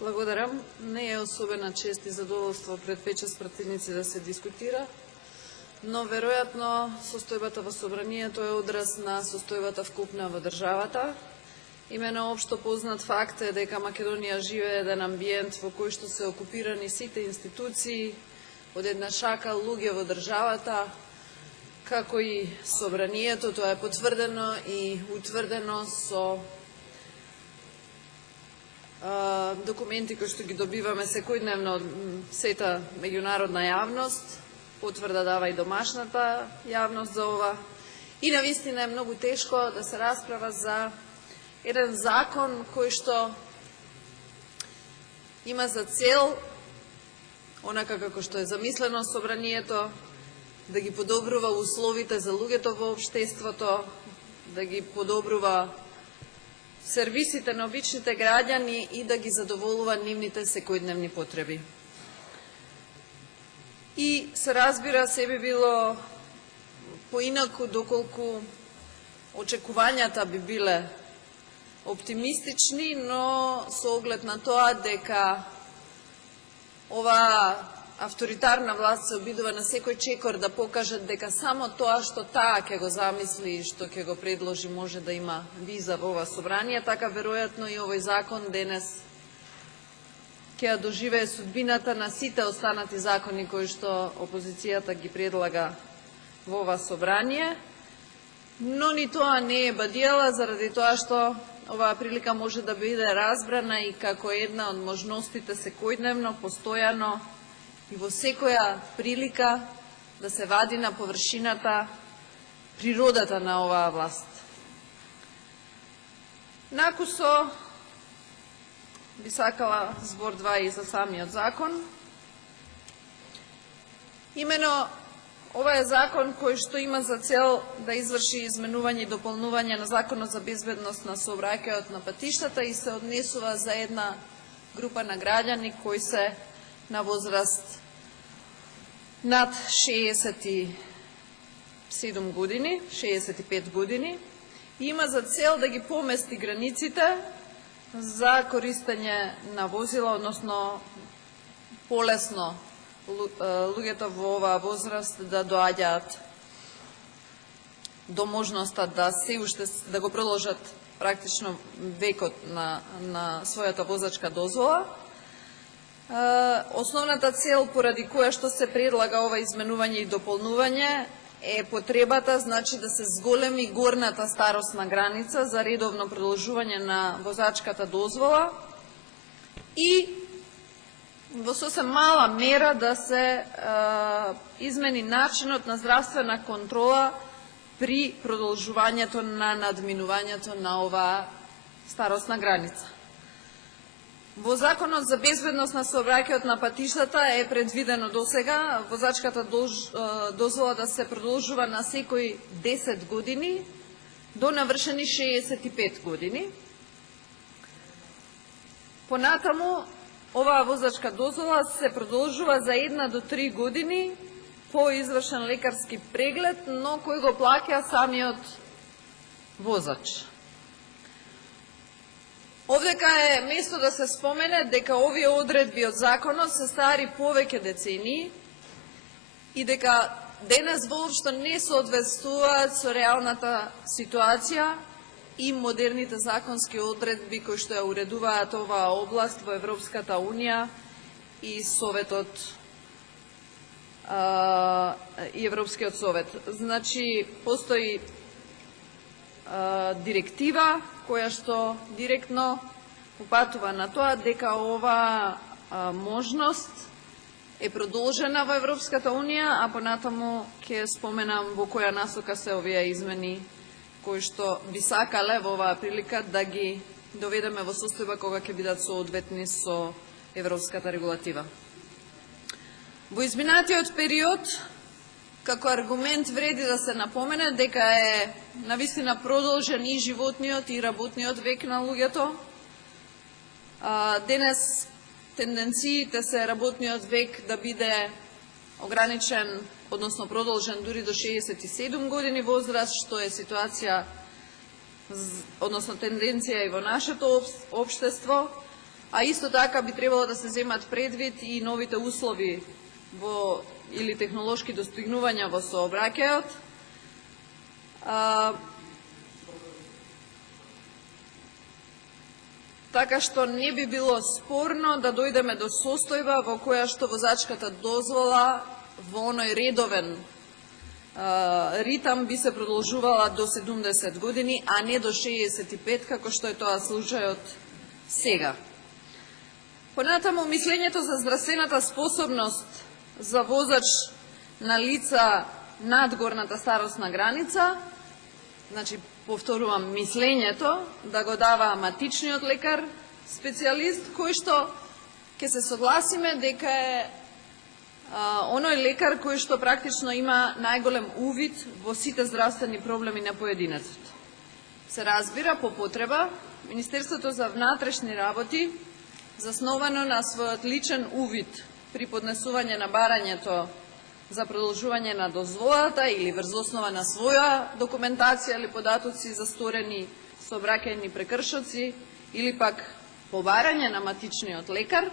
Благодарам. Не е особена чест и задоволство пред 5-6 пратеници да се дискутира, но веројатно состојбата во собранието е одраз на состојбата вкупна во државата. Имено општо познат факт е дека Македонија живее еден амбиент во кој што се окупирани сите институции од една шака луѓе во државата, како и собранието. Тоа е потврдено и утврдено со документи кои што ги добиваме секојдневно од сета меѓународна јавност, потврда дава и домашната јавност за ова. И навистина е многу тешко да се расправа за еден закон кој што има за цел, онака како што е замислено собранието, да ги подобрува условите за луѓето во општеството, да ги подобрува сервисите на обичните граѓани и да ги задоволува нивните секојдневни потреби. И се разбира, се би било поинаку доколку очекувањата би биле оптимистични, но со оглед на тоа дека ова авторитарна власт се обидува на секој чекор да покаже дека само тоа што таа ќе го замисли и што ќе го предложи може да има виза во ова собрание, така веројатно и овој закон денес ќе ја доживее судбината на сите останати закони кои што опозицијата ги предлага во ова собрание, но ни тоа не е бадијала, заради тоа што оваа прилика може да биде разбрана и како една од можностите секојдневно, постојано и во секоја прилика да се вади на површината природата на оваа власт. Накусо би сакала збор два и за самиот закон. Имено, ова е закон кој што има за цел да изврши изменување и дополнување на Законот за безбедност на сообраќајот на патиштата и се однесува за една група на граѓани кои се на возраст над 67 години, 65 години, и има за цел да ги помести границите за користење на возила, односно полесно луѓето во оваа возраст да доаѓаат до можноста да се уште да го продолжат практично векот на својата возачка дозвола. Основната цел поради која што се предлага ова изменување и дополнување е потребата, значи, да се зголеми горната старосна граница за редовно продолжување на возачката дозвола и во сосем мала мера да се измени начинот на здравствена контрола при продолжувањето на надминувањето на оваа старосна граница. Во Законот за безбедност на сообраќајот на патиштата е предвидено досега возачката дозвола да се продолжува на секои 10 години до навршени 65 години. Понатаму, оваа возачка дозвола се продолжува за 1 до 3 години по извршен лекарски преглед, но кој го плаќа самиот возач. Овдека е место да се спомене дека овие одредби од законот се стари повеќе децении и дека денес воопшто не соодветствуваат со реалната ситуација и модерните законски одредби кои што ја уредуваат оваа област во Европската Унија и Советот и Европскиот Совет. Значи, постои директива која што директно упатува на тоа дека ова можност е продолжена во Европската Унија, а понатаму ќе споменам во која насока се овие измени кои што би сакале во оваа прилика да ги доведеме во состојба кога ќе бидат соодветни со европската регулатива. Во изминатиот период, како аргумент вреди да се напомене дека е навистина продолжен и животниот и работниот век на луѓето. Денес тенденциите се работниот век да биде ограничен, односно продолжен дури до 67 години возраст, што е ситуација, односно тенденција и во нашето општество. а исто така би требало да се земат предвид и новите услови или технолошки достигнувања во сообраќајот. Така што не би било спорно да дојдеме до состојба во која што возачката дозвола во оној редовен ритам би се продолжувала до 70 години, а не до 65, како што е тоа случајот сега. Понатаму, мислењето за здравствената способност за возач на лица над горната старосна граница, значи, повторувам, мислењето да го дава матичниот лекар, специјалист, кој што ќе се согласиме дека е оној лекар кој што практично има најголем увид во сите здравствени проблеми на поединецот. Се разбира, по потреба, Министерството за внатрешни работи, засновано на својот личен увид при поднесување на барањето за продолжување на дозволата или врз основа на своја документација или податоци за сторени сообраќајни прекршоци или пак побарање на матичниот лекар,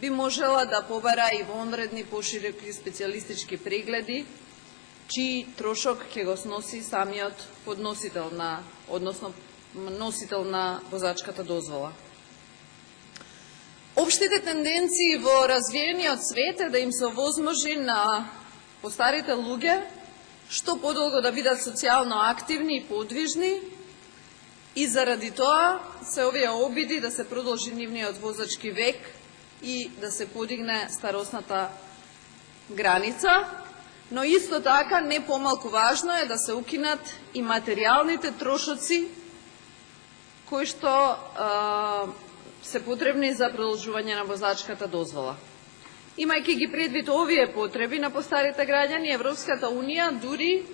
би можела да побара и вонредни пошироки специјалистички прегледи, чиј трошок ќе го сноси самиот подносител односно носител на возачката дозвола. Општите тенденции во развиениот свет е да им се овозможи на постарите луѓе што подолго да бидат социјално активни и подвижни, и заради тоа се овие обиди да се продолжи нивниот возачки век и да се подигне старосната граница, но исто така не помалку важно е да се укинат и материјалните трошоци кои што се потребни за продолжување на возачката дозвола. Имајќи ги предвид овие потреби на постарите граѓани, Европската Унија дури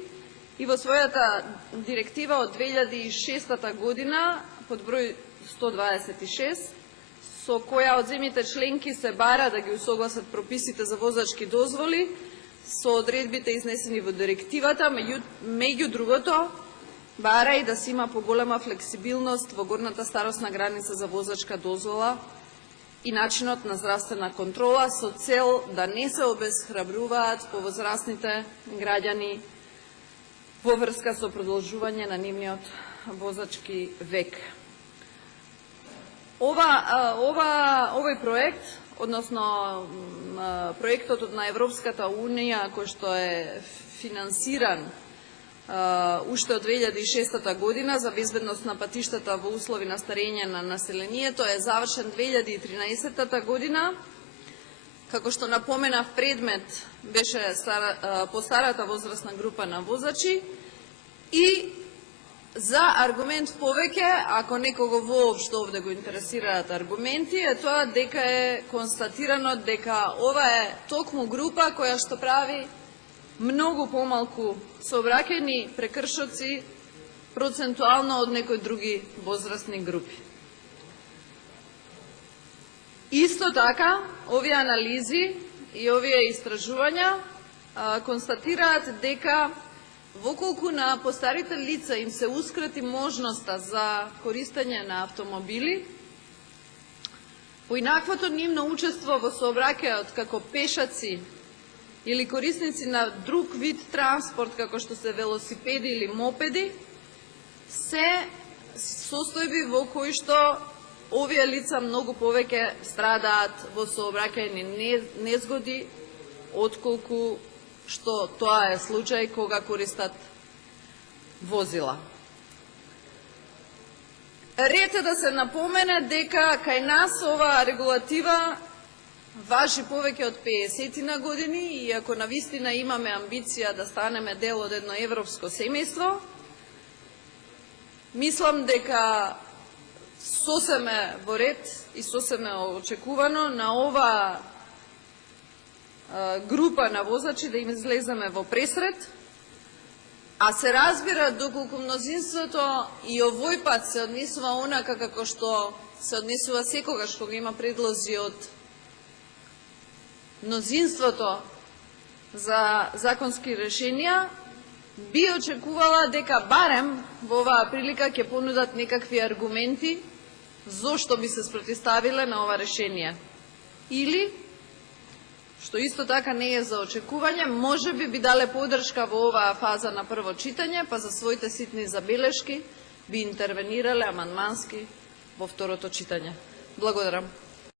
и во својата директива од 2006 година под број 126, со која од земјите членки се бара да ги усогласат прописите за возачки дозволи со одредбите изнесени во директивата, меѓу другото, бара и да се има поголема флексибилност во горната старосна граница за возачка дозвола и начинот на здравствена контрола со цел да не се обесхрабруваат повозрастните граѓани во врска со продолжување на нивниот возачки век. Овој проект, односно проектот на Европската Унија, кој што е финансиран уште од 2006 година за безбедност на патиштата во услови на старење на населението, е завршен 2013 година. Како што напоменав, предмет беше постарата возрастна група на возачи и за аргумент повеќе, ако некого воопшто овде го интересираат аргументи, е тоа дека е констатирано дека ова е токму група која што прави многу помалку сообраќајни прекршоци процентуално од некои други возрастни групи. Исто така, овие анализи и овие истражувања констатираат дека воколку на постарите лица им се ускрати можноста за користење на автомобили, поинаквото нивно учество во сообраќајот како пешаци или корисници на друг вид транспорт, како што се велосипеди или мопеди, се состојби во кои што овие лица многу повеќе страдаат во сообраќајни незгоди, отколку што тоа е случај кога користат возила. Ред е да се напомене дека кај нас оваа регулатива важи повеќе од 50 години и ако навистина имаме амбиција да станеме дел од едно европско семејство, мислам дека сосеме во ред и сосеме очекувано на ова група на возачи да им излеземе во пресред, а се разбира доколку мнозинството и овој пат се однесува онака како што се однесува секогаш кога има предлози од мнозинството за законски решенија, би очекувала дека барем во оваа прилика ќе понудат некакви аргументи зошто би се спротивставиле на ова решение. Или, што исто така не е за очекување, може би дале подршка во оваа фаза на прво читање, па за своите ситни забелешки би интервенирале амандмански во второто читање. Благодарам.